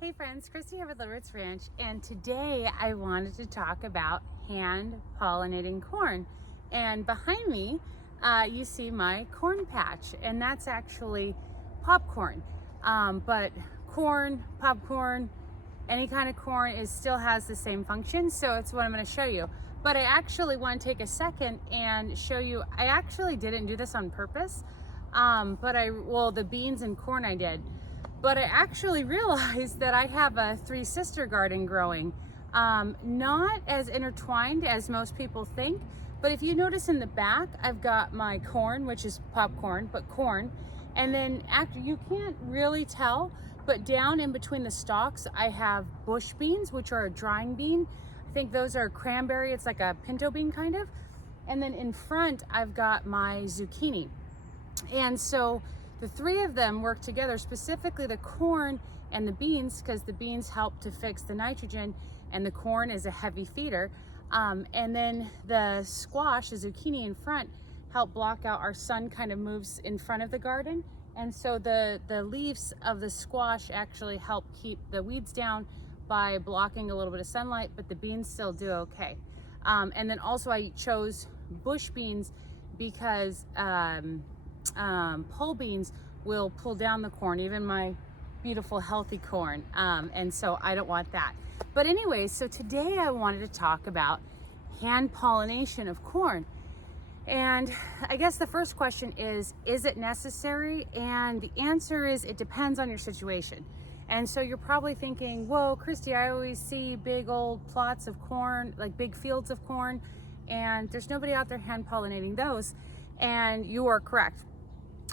Hey friends, Christy here with Little Roots Ranch, and today I wanted to talk about hand pollinating corn. And behind me, you see my corn patch, and that's actually popcorn. But corn, popcorn, any kind of corn still has the same function, so it's what I'm going to show you. But I actually want to take a second and show you, I actually didn't do this on purpose, the beans and corn I did. But I actually realized that I have a three-sister garden growing. Not as intertwined as most people think, but if you notice in the back, I've got my corn, which is popcorn, but corn. And then you can't really tell, but down in between the stalks, I have bush beans, which are a drying bean. I think those are cranberry. It's like a pinto bean kind of. And then in front, I've got my zucchini. And so the three of them work together, specifically the corn and the beans, because the beans help to fix the nitrogen and the corn is a heavy feeder. And then the squash, the zucchini in front, help block out our sun, kind of moves in front of the garden. And so the leaves of the squash actually help keep the weeds down by blocking a little bit of sunlight, but the beans still do okay. And then also I chose bush beans because pole beans will pull down the corn, even my beautiful healthy corn, and so I don't want that. But anyway, so today I wanted to talk about hand pollination of corn. And I guess the first question is it necessary? And the answer is it depends on your situation. And so you're probably thinking, whoa, Christy, I always see big old plots of corn, like big fields of corn, and there's nobody out there hand pollinating those. And you are correct.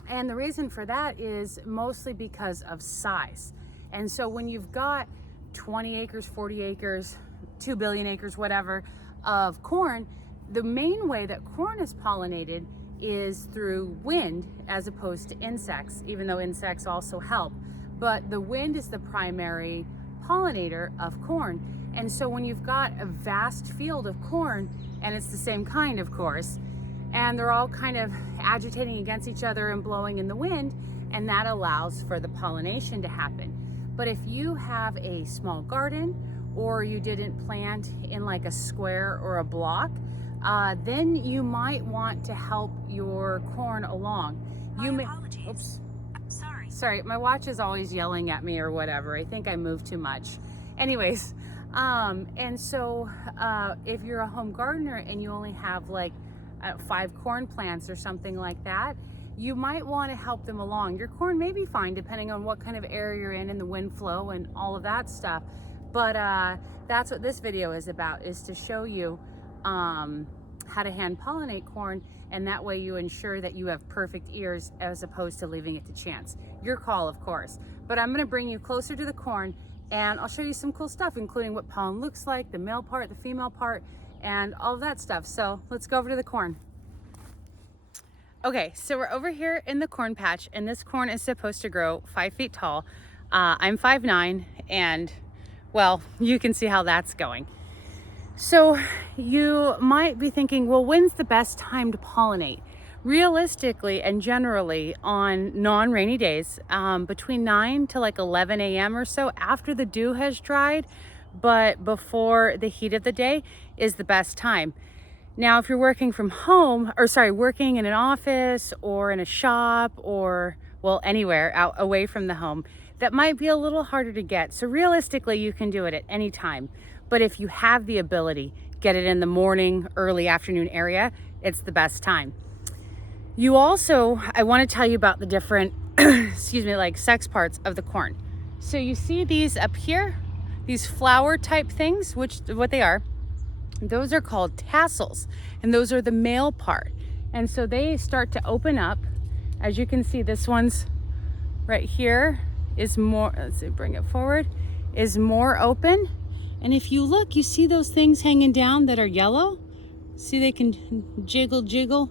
And the reason for that is mostly because of size. And so when you've got 20 acres, 40 acres, 2 billion acres, whatever, of corn, the main way that corn is pollinated is through wind as opposed to insects, even though insects also help. But the wind is the primary pollinator of corn. And so when you've got a vast field of corn, and it's the same kind, of course, and they're all kind of agitating against each other and blowing in the wind, and that allows for the pollination to happen. But if you have a small garden or you didn't plant in like a square or a block, then you might want to help your corn along. Apologies. Oops. Sorry, my watch is always yelling at me or whatever. I think I move too much. Anyways, and so if you're a home gardener and you only have like 5 corn plants or something like that, you might want to help them along. Your corn may be fine depending on what kind of area you're in and the wind flow and all of that stuff. But that's what this video is about, is to show you how to hand pollinate corn, and that way you ensure that you have perfect ears as opposed to leaving it to chance. Your call, of course. But I'm going to bring you closer to the corn and I'll show you some cool stuff, including what pollen looks like, the male part, the female part, and all of that stuff. So let's go over to the corn. Okay, so we're over here in the corn patch, and this corn is supposed to grow 5 feet tall. I'm 5'9", and well, you can see how that's going. So you might be thinking, well, when's the best time to pollinate? Realistically and generally on non-rainy days, between 9 to like 11 a.m. or so, after the dew has dried, but before the heat of the day is the best time. Now, if you're working from home, working in an office or in a shop or, well, anywhere out away from the home, that might be a little harder to get. So realistically, you can do it at any time. But if you have the ability, get it in the morning, early afternoon area, it's the best time. You also, I want to tell you about the different, like sex parts of the corn. So you see these up here, these flower type things, what they are, those are called tassels, and those are the male part. And so they start to open up. As you can see, this one's right here is more, let's see, bring it forward, is more open. And if you look, you see those things hanging down that are yellow? See, they can jiggle.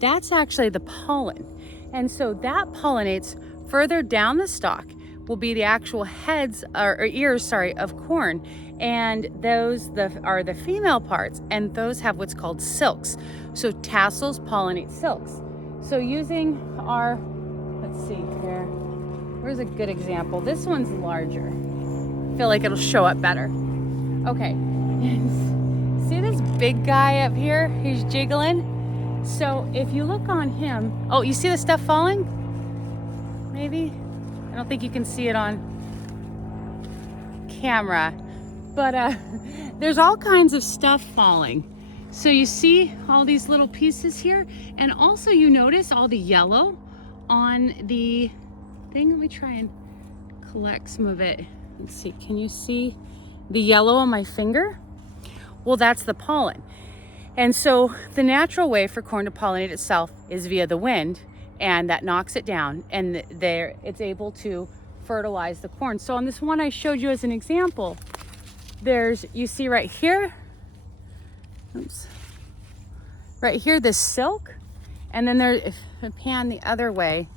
That's actually the pollen. And so that pollinates further down the stalk will be the actual heads or ears, of corn. And those are the female parts, and those have what's called silks. So tassels pollinate silks. So using our, let's see here, Where's a good example? This one's larger. I feel like it'll show up better. Okay. See this big guy up here? He's jiggling. So if you look on him, oh, you see the stuff falling? Maybe? I don't think you can see it on camera, but there's all kinds of stuff falling. So you see all these little pieces here, and also you notice all the yellow on the thing. Let me try and collect some of it. Let's see, can you see the yellow on my finger? Well, that's the pollen. And so the natural way for corn to pollinate itself is via the wind, and that knocks it down, and there it's able to fertilize the corn. So on this one I showed you as an example, you see right here, oops, right here, this silk, and then there, if I pan the other way,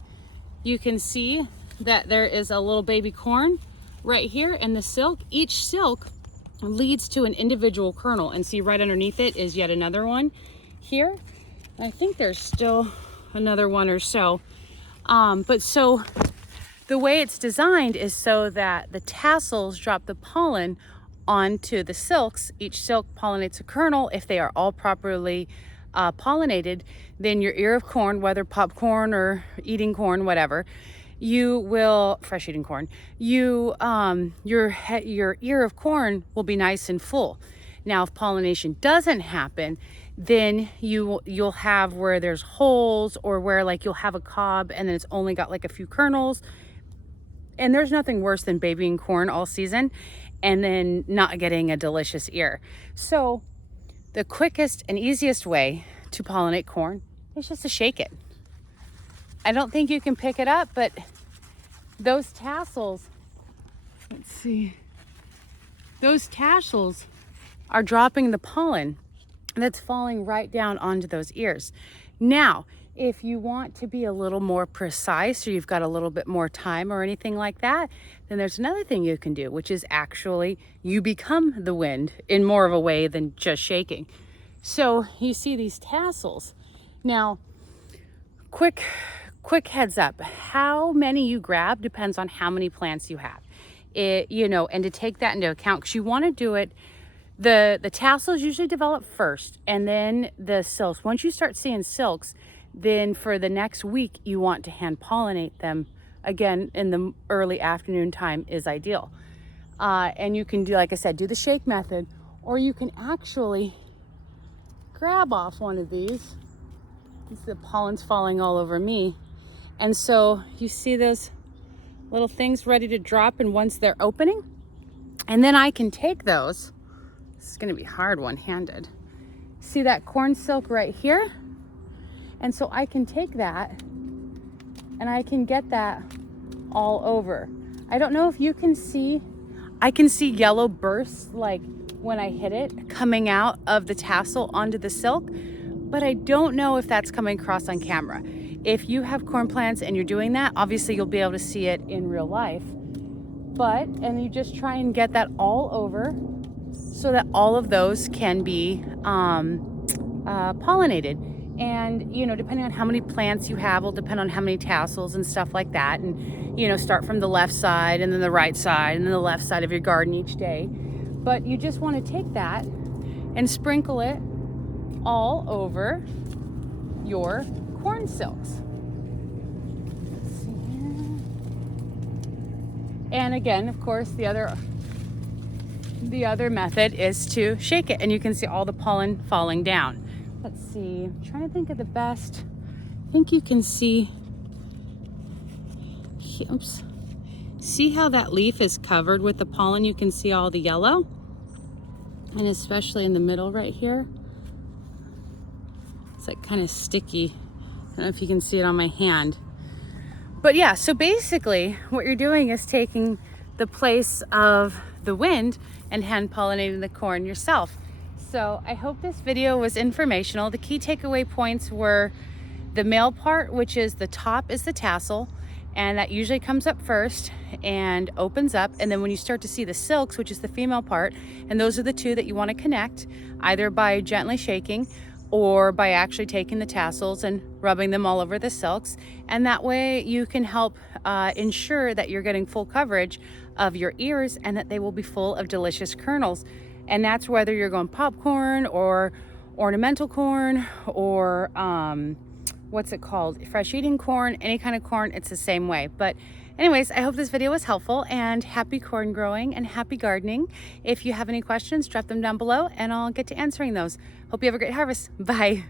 you can see that there is a little baby corn right here, and the silk, each silk leads to an individual kernel, and see right underneath it is yet another one here. And I think there's still another one or so. But so the way it's designed is so that the tassels drop the pollen onto the silks. Each silk pollinates a kernel. If they are all properly pollinated, then your ear of corn, whether popcorn or eating corn, whatever, you will, fresh eating corn, your ear of corn will be nice and full. Now, if pollination doesn't happen, then you'll have where there's holes, or where like you'll have a cob and then it's only got like a few kernels. And there's nothing worse than babying corn all season and then not getting a delicious ear. So the quickest and easiest way to pollinate corn is just to shake it. I don't think you can pick it up, but those tassels, let's see, those tassels are dropping the pollen that's falling right down onto those ears. Now, if you want to be a little more precise, or you've got a little bit more time or anything like that, then there's another thing you can do, which is actually you become the wind in more of a way than just shaking. So you see these tassels. Now, quick heads up, how many you grab depends on how many plants you have. And to take that into account, because you want to do it, the tassels usually develop first, and then the silks. Once you start seeing silks, then for the next week you want to hand pollinate them. Again, in the early afternoon time is ideal. And you can do, like I said, do the shake method, or you can actually grab off one of these. The pollen's falling all over me. And so you see those little things ready to drop, and once they're opening, and then I can take those. This is gonna be hard one-handed. See that corn silk right here? And so I can take that and I can get that all over. I don't know if you can see, I can see yellow bursts like when I hit it coming out of the tassel onto the silk, but I don't know if that's coming across on camera. If you have corn plants and you're doing that, obviously you'll be able to see it in real life. And you just try and get that all over so that all of those can be pollinated. And, depending on how many plants you have will depend on how many tassels and stuff like that. And, start from the left side and then the right side and then the left side of your garden each day. But you just want to take that and sprinkle it all over your corn silks. Let's see here. And again, of course, the other method is to shake it, and you can see all the pollen falling down. Let's see, I'm trying to think of the best. I think you can see, oops. See how that leaf is covered with the pollen? You can see all the yellow, and especially in the middle right here. It's like kind of sticky. I don't know if you can see it on my hand. But yeah, so basically what you're doing is taking the place of the wind and hand pollinating the corn yourself. So I hope this video was informational. The key takeaway points were the male part, which is the top is the tassel, and that usually comes up first and opens up. And then when you start to see the silks, which is the female part, and those are the two that you want to connect, either by gently shaking or by actually taking the tassels and rubbing them all over the silks. And that way you can help ensure that you're getting full coverage of your ears and that they will be full of delicious kernels. And that's whether you're going popcorn or ornamental corn or what's it called? Fresh eating corn, any kind of corn, it's the same way. But anyways, I hope this video was helpful, and happy corn growing and happy gardening. If you have any questions, drop them down below and I'll get to answering those. Hope you have a great harvest. Bye.